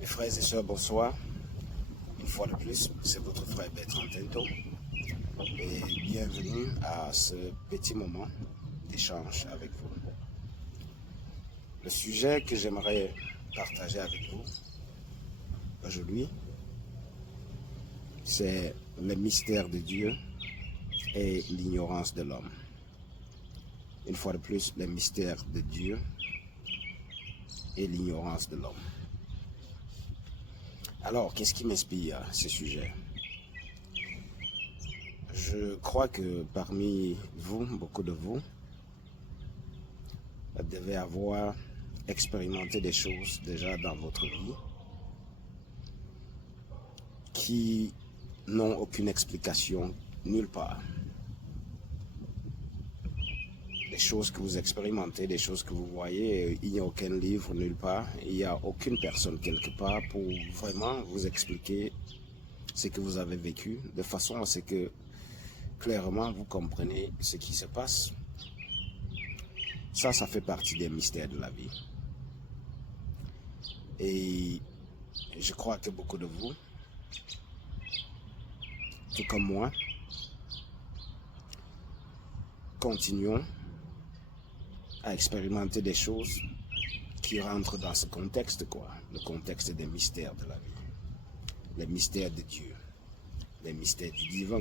Mes frères et sœurs, bonsoir. Une fois de plus, c'est votre frère Bertrand Tento. Et bienvenue à ce petit moment d'échange avec vous. Le sujet que j'aimerais partager avec vous aujourd'hui, c'est le mystère de Dieu et l'ignorance de l'homme. Une fois de plus, le mystère de Dieu et l'ignorance de l'homme. Alors, qu'est-ce qui m'inspire ce sujet? Je crois que parmi vous, beaucoup de vous, devez avoir expérimenté des choses déjà dans votre vie qui n'ont aucune explication nulle part. Des choses que vous expérimentez, des choses que vous voyez, il n'y a aucun livre nulle part, il n'y a aucune personne quelque part pour vraiment vous expliquer ce que vous avez vécu, de façon à ce que clairement vous comprenez ce qui se passe. Ça fait partie des mystères de la vie. Et je crois que beaucoup de vous, tout comme moi, continuons à expérimenter des choses qui rentrent dans ce contexte, le contexte des mystères de la vie, les mystères de Dieu, les mystères du divin,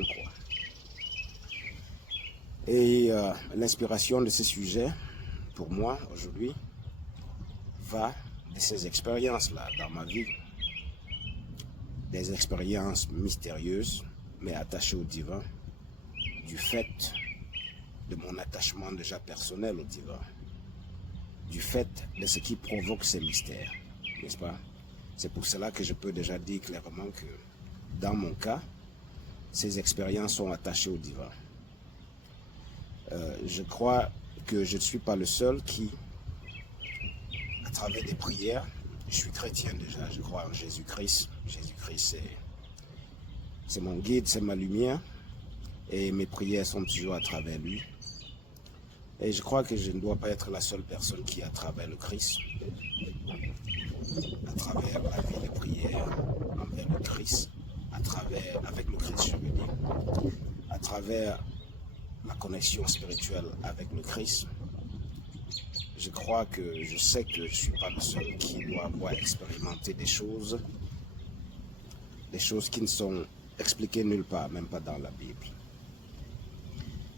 Et l'inspiration de ce sujet, pour moi, aujourd'hui, va de ces expériences-là dans ma vie, des expériences mystérieuses, mais attachées au divin, du fait de mon attachement déjà personnel au divin, du fait de ce qui provoque ces mystères, n'est-ce pas? C'est pour cela que je peux déjà dire clairement que, dans mon cas, ces expériences sont attachées au divin. Je crois que je ne suis pas le seul qui, à travers des prières, je suis chrétien déjà, je crois en Jésus-Christ. Jésus-Christ, c'est mon guide, c'est ma lumière, et mes prières sont toujours à travers lui. Et je crois que je ne dois pas être la seule personne qui, à travers le Christ, à travers la vie de prière envers le Christ, avec le Christ, je veux dire, à travers la connexion spirituelle avec le Christ, je crois que je sais que je ne suis pas le seul qui doit avoir expérimenté des choses qui ne sont expliquées nulle part, même pas dans la Bible.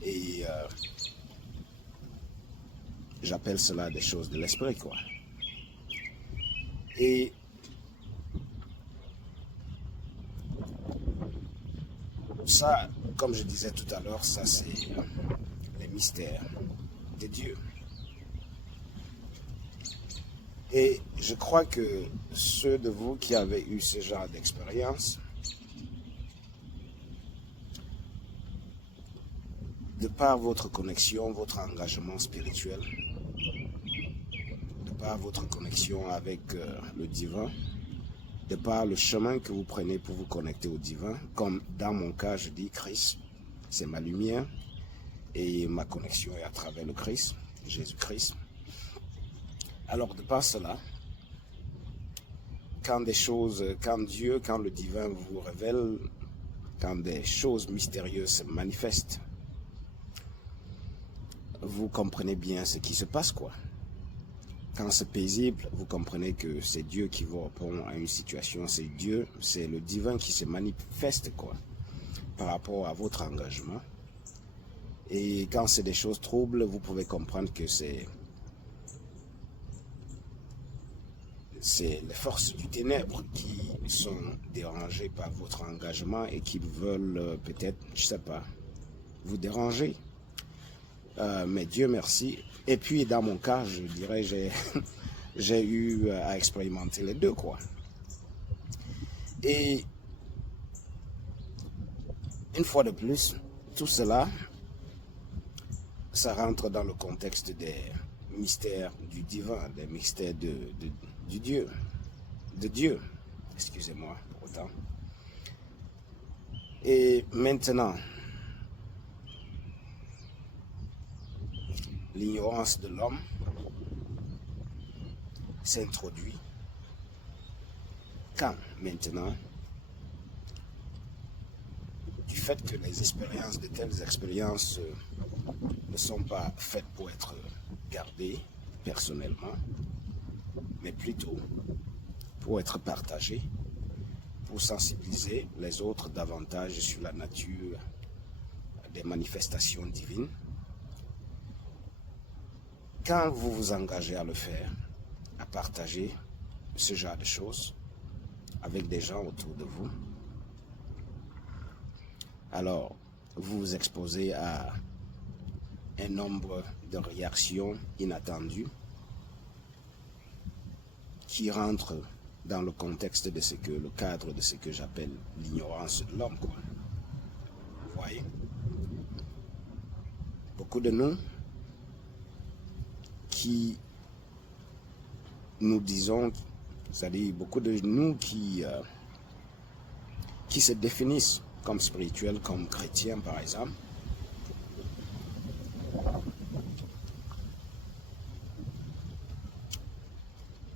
Et j'appelle cela des choses de l'esprit, Et ça, comme je disais tout à l'heure, ça c'est les mystères de Dieu. Et je crois que ceux de vous qui avez eu ce genre d'expérience, de par votre connexion, votre engagement spirituel, de par votre connexion avec le divin, de par le chemin que vous prenez pour vous connecter au divin, comme dans mon cas, je dis Christ, c'est ma lumière, et ma connexion est à travers le Christ, Jésus-Christ. Alors, de par cela, quand Dieu, quand le divin vous révèle, quand des choses mystérieuses se manifestent, vous comprenez bien ce qui se passe, Quand c'est paisible, vous comprenez que c'est Dieu qui vous répond à une situation, c'est Dieu, c'est le divin qui se manifeste, par rapport à votre engagement. Et quand c'est des choses troubles, vous pouvez comprendre que c'est les forces du ténèbre qui sont dérangées par votre engagement et qui veulent peut-être, je ne sais pas, vous déranger. Mais Dieu merci. Et puis dans mon cas, je dirais, j'ai eu à expérimenter les deux, Et une fois de plus, tout cela, ça rentre dans le contexte des mystères du divin, des mystères du Dieu, de Dieu, excusez-moi pour autant. Et maintenant, l'ignorance de l'homme, s'introduit quand maintenant, du fait que les expériences, de telles expériences ne sont pas faites pour être gardées personnellement, mais plutôt pour être partagées, pour sensibiliser les autres davantage sur la nature des manifestations divines. Quand vous vous engagez à le faire, à partager ce genre de choses avec des gens autour de vous, alors vous vous exposez à un nombre de réactions inattendues qui rentrent dans le contexte de ce que, le cadre de ce que j'appelle l'ignorance de l'homme, quoi. Vous voyez? Beaucoup de nous qui nous disons, c'est-à-dire beaucoup de nous qui se définissent comme spirituels, comme chrétiens par exemple,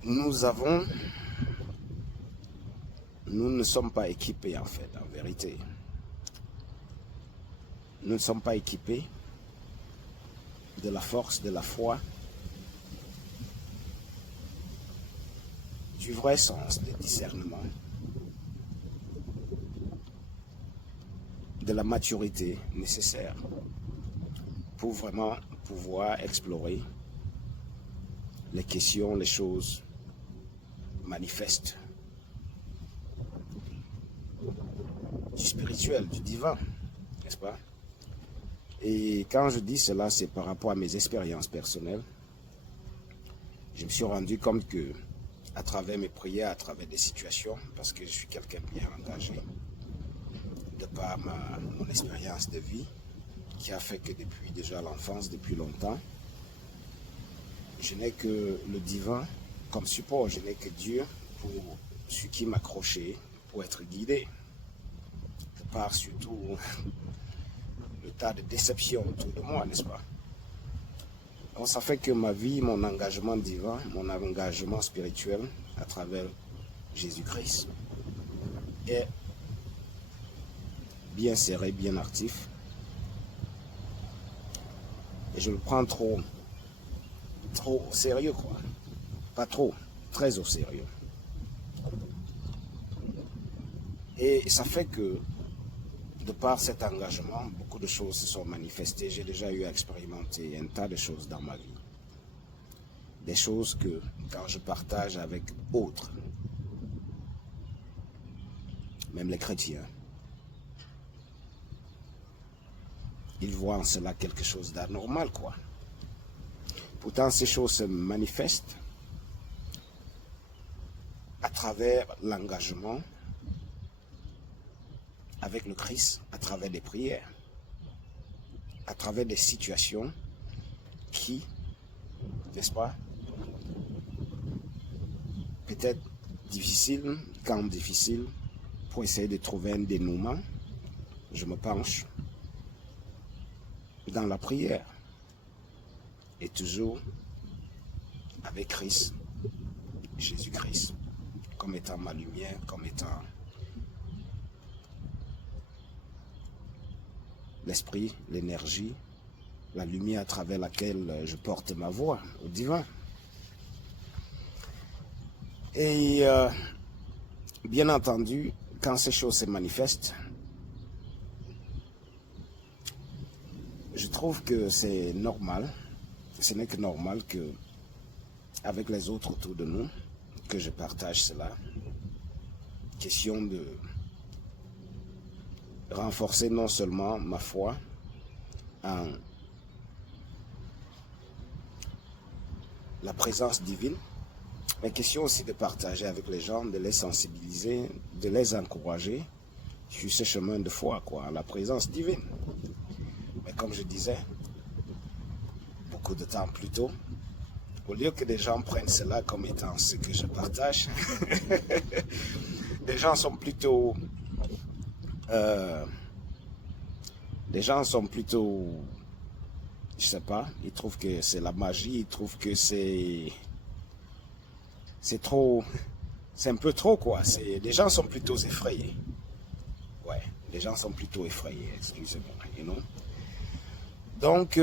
nous ne sommes pas équipés en fait, en vérité. Nous ne sommes pas équipés de la force, de la foi, du vrai sens de discernement, de la maturité nécessaire pour vraiment pouvoir explorer les questions, les choses manifestes du spirituel, du divin, n'est-ce pas? Et quand je dis cela, c'est par rapport à mes expériences personnelles. Je me suis rendu compte que, à travers mes prières, à travers des situations, parce que je suis quelqu'un bien engagé, de par mon expérience de vie, qui a fait que depuis déjà l'enfance, depuis longtemps, je n'ai que le divin comme support, je n'ai que Dieu pour ce qui m'accrochait, pour être guidé. De par surtout le tas de déceptions autour de moi, n'est-ce pas? Donc ça fait que ma vie, mon engagement divin, mon engagement spirituel à travers Jésus-Christ est bien serré, bien actif. Et je le prends trop au sérieux, quoi. Pas trop, très au sérieux. Et ça fait que, de par cet engagement, beaucoup de choses se sont manifestées. J'ai déjà eu à expérimenter un tas de choses dans ma vie. Des choses que, quand je partage avec autres, même les chrétiens, ils voient en cela quelque chose d'anormal, quoi. Pourtant, ces choses se manifestent à travers l'engagement avec le Christ, à travers des prières, à travers des situations qui, n'est-ce pas, peut-être difficiles, quand difficiles, pour essayer de trouver un dénouement, je me penche dans la prière et toujours avec Christ, Jésus-Christ, comme étant ma lumière, comme étant l'esprit, l'énergie, la lumière à travers laquelle je porte ma voix au divin. Et bien entendu, quand ces choses se manifestent, je trouve que c'est normal, ce n'est que normal que, avec les autres autour de nous, que je partage cela. Question de renforcer non seulement ma foi en la présence divine, mais question aussi de partager avec les gens, de les sensibiliser, de les encourager sur ce chemin de foi, quoi, la présence divine. Mais comme je disais, beaucoup de temps plus tôt, au lieu que des gens prennent cela comme étant ce que je partage, les gens sont plutôt... je sais pas, ils trouvent que c'est la magie, ils trouvent que c'est c'est trop, c'est un peu trop, quoi. Les gens sont plutôt effrayés. Ouais, les gens sont plutôt effrayés, excusez-moi, you know. Donc,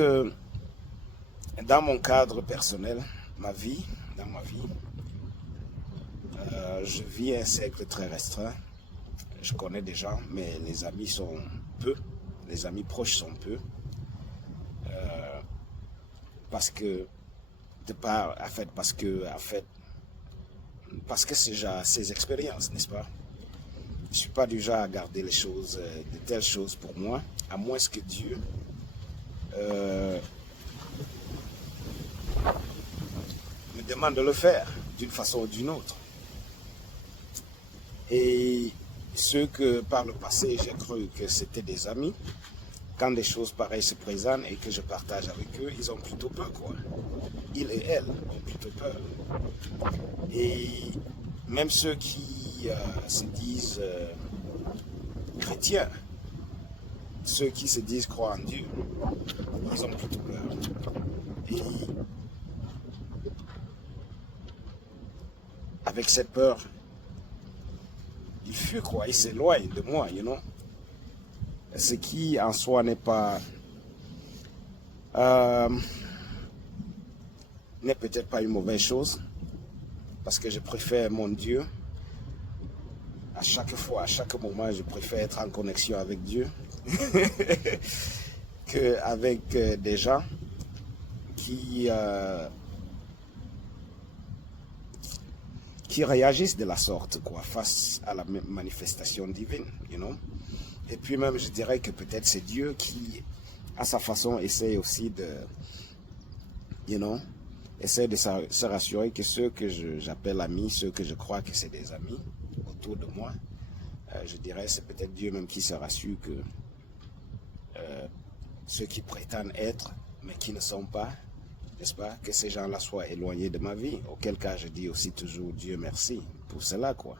dans mon cadre personnel, dans ma vie, je vis un cercle très restreint. Je connais des gens, mais les amis sont peu. Les amis proches sont peu. Parce que, parce que c'est déjà ces expériences, n'est-ce pas? Je ne suis pas du genre à garder les choses, de telles choses pour moi, à moins que Dieu me demande de le faire d'une façon ou d'une autre. Et ceux que par le passé j'ai cru que c'était des amis, quand des choses pareilles se présentent et que je partage avec eux, ils ont plutôt peur, quoi. Ils et elles ont plutôt peur. Et même ceux qui se disent chrétiens, ceux qui se disent croire en Dieu, ils ont plutôt peur. Et avec cette peur, ils fuient, quoi, ils s'éloignent de moi, you know. Ce qui en soi n'est peut-être pas une mauvaise chose, parce que je préfère mon Dieu. À chaque fois, à chaque moment, je préfère être en connexion avec Dieu qu'avec des gens qui réagissent de la sorte, quoi, face à la manifestation divine, you know. Et puis même, je dirais que peut-être c'est Dieu qui, à sa façon, essaie aussi de, you know, essaie de se rassurer que ceux que j'appelle amis, ceux que je crois que c'est des amis autour de moi, je dirais c'est peut-être Dieu même qui se rassure que ceux qui prétendent être, mais qui ne sont pas, n'est-ce pas, que ces gens-là soient éloignés de ma vie. Auquel cas, je dis aussi toujours Dieu merci pour cela, quoi.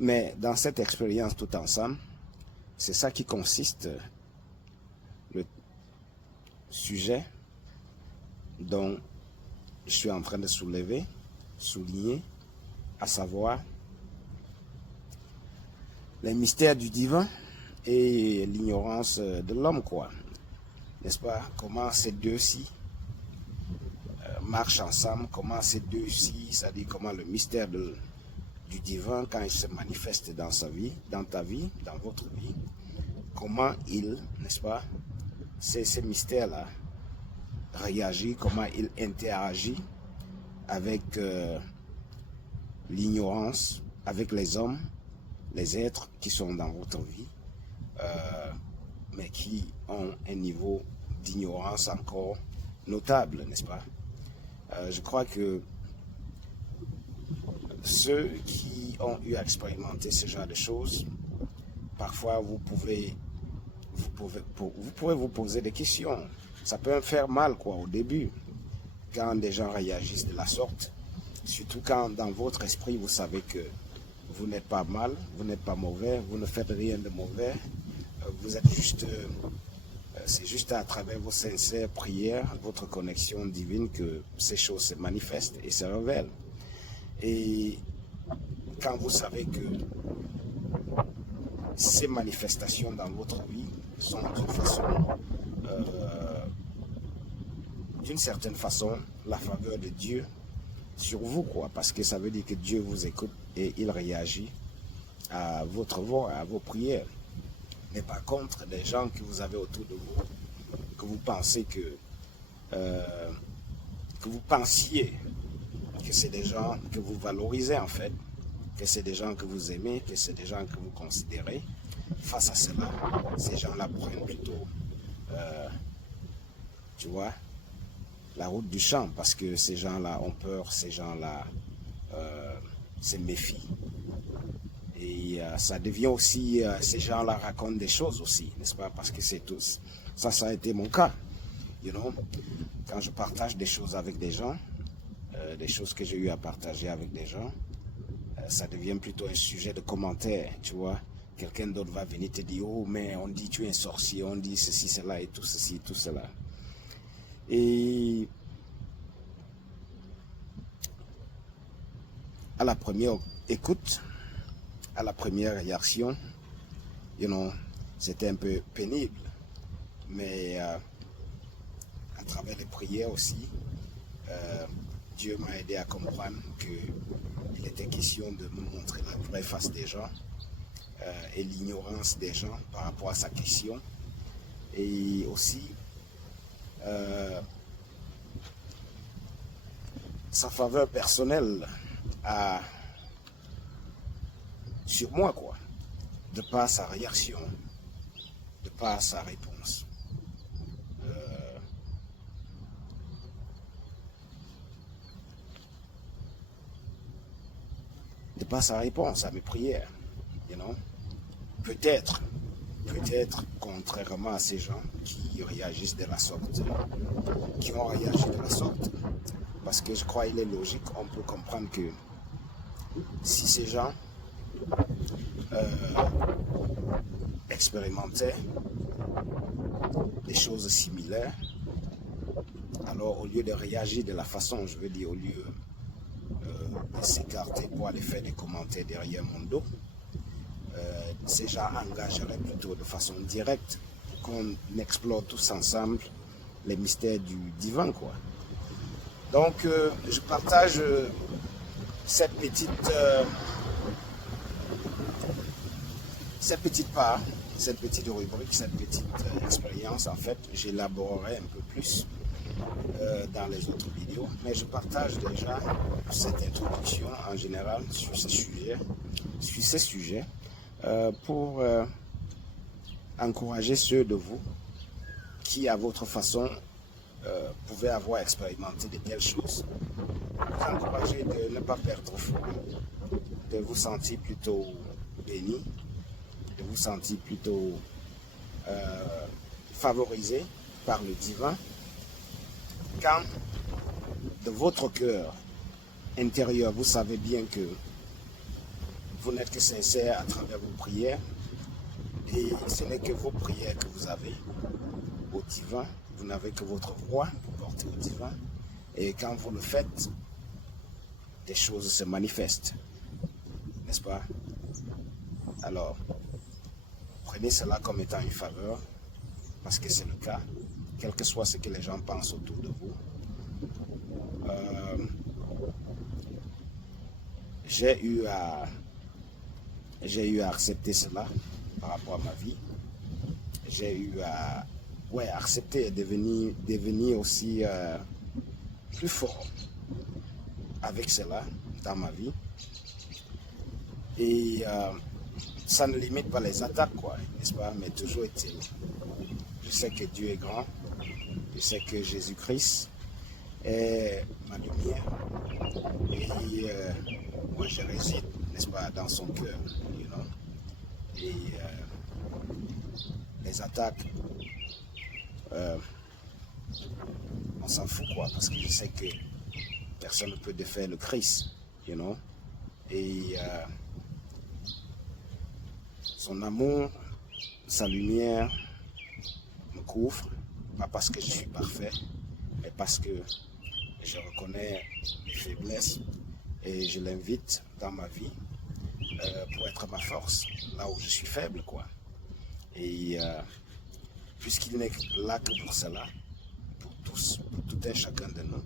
Mais dans cette expérience tout ensemble, c'est ça qui consiste le sujet dont je suis en train de souligner, à savoir les mystères du divin et l'ignorance de l'homme, quoi. N'est-ce pas? Comment ces deux-ci marchent ensemble, comment ces deux-ci, c'est-à-dire comment le mystère du divin, quand il se manifeste dans sa vie, dans ta vie, dans votre vie, comment il, n'est-ce pas, ces mystères-là réagit, comment il interagit avec l'ignorance, avec les hommes, les êtres qui sont dans votre vie, mais qui ont un niveau d'ignorance encore notable, n'est-ce pas? Je crois que ceux qui ont eu à expérimenter ce genre de choses, parfois vous pouvez vous poser des questions. Ça peut me faire mal, quoi, au début, quand des gens réagissent de la sorte, surtout quand dans votre esprit vous savez que vous n'êtes pas mal, vous n'êtes pas mauvais, vous ne faites rien de mauvais, vous êtes juste, c'est juste à travers vos sincères prières, votre connexion divine que ces choses se manifestent et se révèlent. Et quand vous savez que ces manifestations dans votre vie sont d'une certaine façon, la faveur de Dieu sur vous, quoi, parce que ça veut dire que Dieu vous écoute et il réagit à votre voix, à vos prières. Mais par contre, des gens que vous avez autour de vous, que vous pensez que vous pensiez que c'est des gens que vous valorisez, en fait, que c'est des gens que vous aimez, que c'est des gens que vous considérez, face à cela, ces gens-là prennent plutôt, tu vois, la route du champ, parce que ces gens-là ont peur, ces gens-là se méfient. Et ça devient aussi, ces gens-là racontent des choses aussi, n'est-ce pas? Parce que c'est tous. Ça a été mon cas. You know? Quand je partage des choses avec des gens, des choses que j'ai eu à partager avec des gens, ça devient plutôt un sujet de commentaire, tu vois. Quelqu'un d'autre va venir te dire, oh, mais on dit tu es un sorcier, on dit ceci, cela et tout ceci, tout cela. Et à la première écoute, à la première réaction, c'était un peu pénible. Mais à travers les prières aussi, Dieu m'a aidé à comprendre qu'il était question de me montrer la vraie face des gens et l'ignorance des gens par rapport à sa question. Et aussi, sa faveur personnelle sur moi, quoi, de par sa réaction, de par sa réponse. De par sa réponse à mes prières, Peut-être, contrairement à ces gens qui réagissent de la sorte, qui ont réagi de la sorte, parce que je crois qu'il est logique, on peut comprendre que si ces gens expérimentaient des choses similaires, alors au lieu de réagir de la façon, je veux dire, au lieu de s'écarter pour aller faire des commentaires derrière mon dos, ces gens engageraient plutôt de façon directe qu'on explore tous ensemble les mystères du divin, quoi. Donc, je partage cette petite part, cette petite rubrique, cette petite expérience. En fait, j'élaborerai un peu plus dans les autres vidéos, mais je partage déjà cette introduction en général sur ces sujets, pour encourager ceux de vous qui, à votre façon, pouvez avoir expérimenté de telles choses. Vous encourager de ne pas perdre foi, de vous sentir plutôt béni, de vous sentir plutôt favorisé par le divin, quand de votre cœur intérieur, vous savez bien que vous n'êtes que sincère à travers vos prières, et ce n'est que vos prières que vous avez au divin. Vous n'avez que votre voix pour porter au divin. Et quand vous le faites, des choses se manifestent. N'est-ce pas? Alors, prenez cela comme étant une faveur, parce que c'est le cas, quel que soit ce que les gens pensent autour de vous. J'ai eu à accepter cela par rapport à ma vie. J'ai eu à accepter et devenir aussi plus fort avec cela dans ma vie. Et ça ne limite pas les attaques, quoi, n'est-ce pas? Mais toujours est-il, je sais que Dieu est grand, je sais que Jésus-Christ est ma lumière, et moi je réside, n'est-ce pas, dans son cœur, et les attaques, on s'en fout, quoi, parce que je sais que personne ne peut défaire le Christ, et son amour, sa lumière me couvre, pas parce que je suis parfait, mais parce que je reconnais mes faiblesses et je l'invite dans ma vie pour être ma force, là où je suis faible, quoi. Et puisqu'il n'est là que pour cela, pour tous, pour tout un chacun de nous,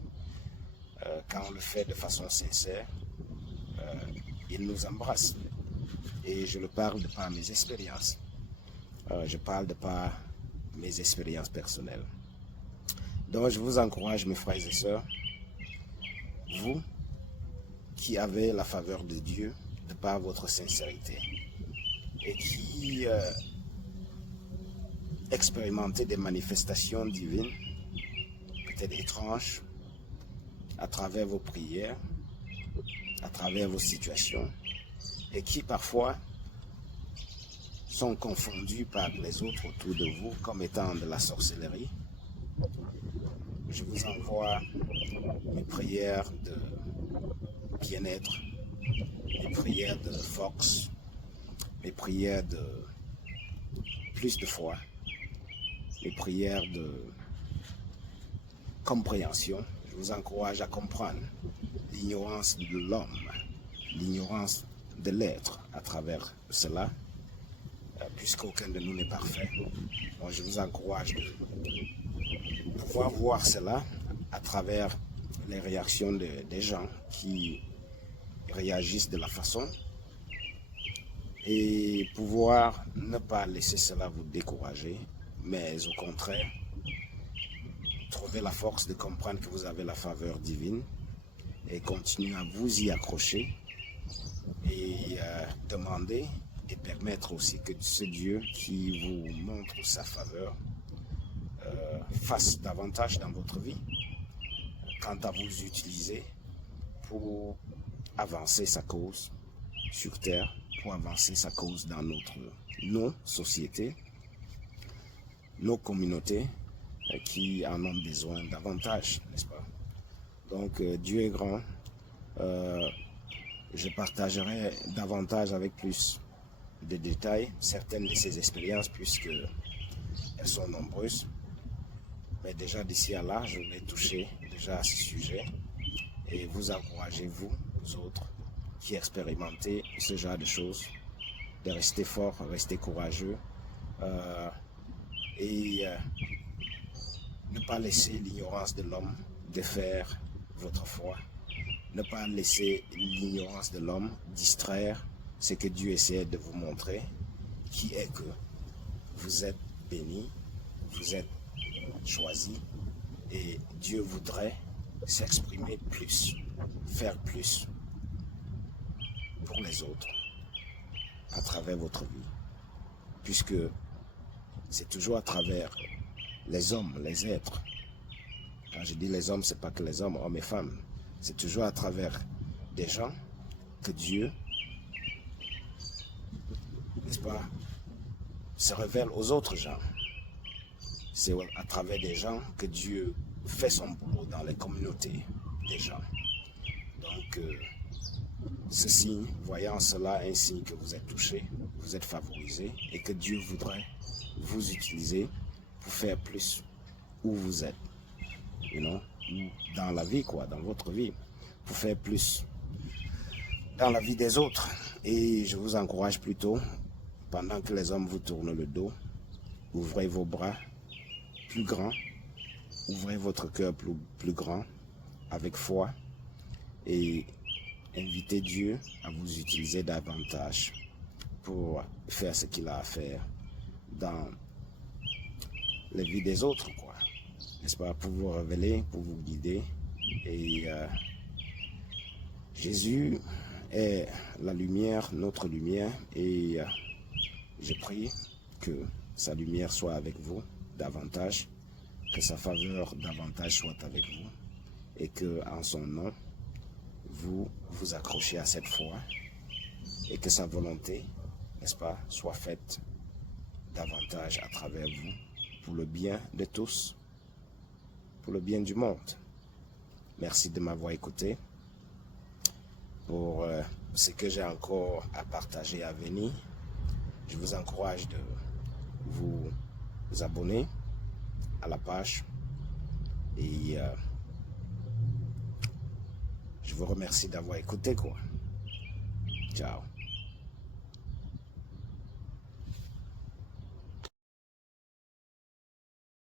quand on le fait de façon sincère, il nous embrasse. Et je le parle de par mes expériences. Je parle de par mes expériences personnelles. Donc je vous encourage, mes frères et sœurs, vous qui avez la faveur de Dieu de par votre sincérité et qui expérimentez des manifestations divines, peut-être étranges, à travers vos prières, à travers vos situations, et qui parfois sont confondus par les autres autour de vous comme étant de la sorcellerie. Je vous envoie mes prières de bien-être, mes prières de force, mes prières de plus de foi, mes prières de compréhension. Je vous encourage à comprendre l'ignorance de l'homme l'ignorance de l'être à travers cela, puisqu'aucun de nous n'est parfait. Donc, je vous encourage de pouvoir voir cela à travers les réactions des gens qui réagissent de la façon et pouvoir ne pas laisser cela vous décourager, mais au contraire, trouver la force de comprendre que vous avez la faveur divine et continuer à vous y accrocher et demander et permettre aussi que ce Dieu qui vous montre sa faveur fasse davantage dans votre vie quant à vous utiliser pour avancer sa cause sur terre, pour avancer sa cause dans nos sociétés, nos communautés qui en ont besoin davantage, n'est-ce pas? Donc Dieu est grand. Je partagerai davantage avec plus de détails certaines de ces expériences puisque elles sont nombreuses. Mais déjà d'ici à là, je voulais toucher déjà à ce sujet et vous encourager, vous autres qui expérimentez ce genre de choses, de rester fort, rester courageux et ne pas laisser l'ignorance de l'homme défaire votre foi. Ne pas laisser l'ignorance de l'homme distraire ce que Dieu essaie de vous montrer, qui est que vous êtes bénis, vous êtes choisis et Dieu voudrait s'exprimer plus, faire plus pour les autres à travers votre vie. Puisque c'est toujours à travers les hommes, les êtres. Quand je dis les hommes, c'est pas que les hommes et femmes. C'est toujours à travers des gens que Dieu, n'est-ce pas, se révèle aux autres gens. C'est à travers des gens que Dieu fait son boulot dans les communautés des gens. Donc, ceci, voyant cela, ainsi que vous êtes touchés, vous êtes favorisés et que Dieu voudrait vous utiliser pour faire plus où vous êtes, ou dans la vie, dans votre vie, pour faire plus dans la vie des autres. Et je vous encourage plutôt, pendant que les hommes vous tournent le dos, ouvrez vos bras plus grands, ouvrez votre cœur plus grand, avec foi, et invitez Dieu à vous utiliser davantage pour faire ce qu'il a à faire dans la vie des autres, n'est-ce pas, pour vous révéler, pour vous guider. Et Jésus est la lumière, notre lumière, et je prie que sa lumière soit avec vous davantage, que sa faveur davantage soit avec vous, et que en son nom, vous vous accrochez à cette foi, et que sa volonté, n'est-ce pas, soit faite davantage à travers vous, pour le bien de tous, pour le bien du monde. Merci de m'avoir écouté. Pour ce que j'ai encore à partager à venir, je vous encourage de vous abonner à la page et je vous remercie d'avoir écouté. Ciao.